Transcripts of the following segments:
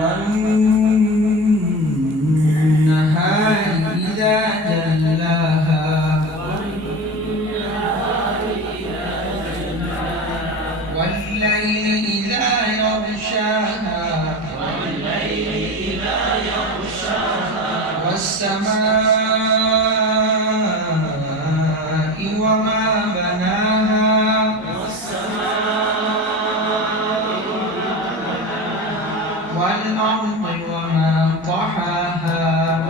والنهار إذا جلاها والليل إذا يغشاها والسماء وما بناها والأرض وما طحاها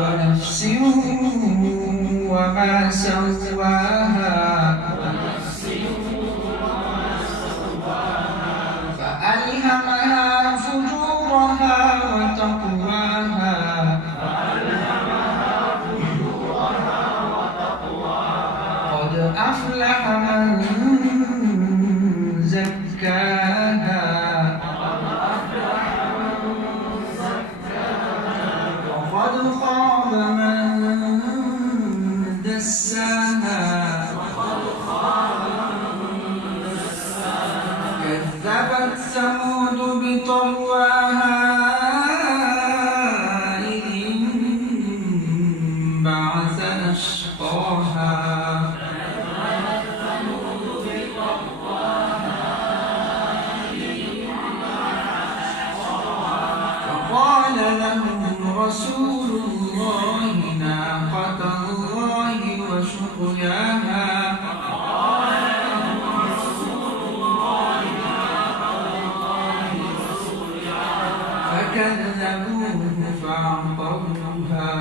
ونفس وما سواها فألهمها فجورها وتقواها قد أفلح من زكاها وقد خاب من دساها كذبت ثمود بطغواها إذ انبعث أشقاها فقال لهم رسول الله ناقة الله وسقياها فكذبوه فعقروها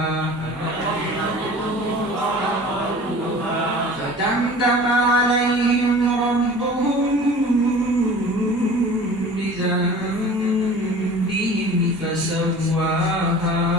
فدمدم عليهم ربهم بذنبهم فسواها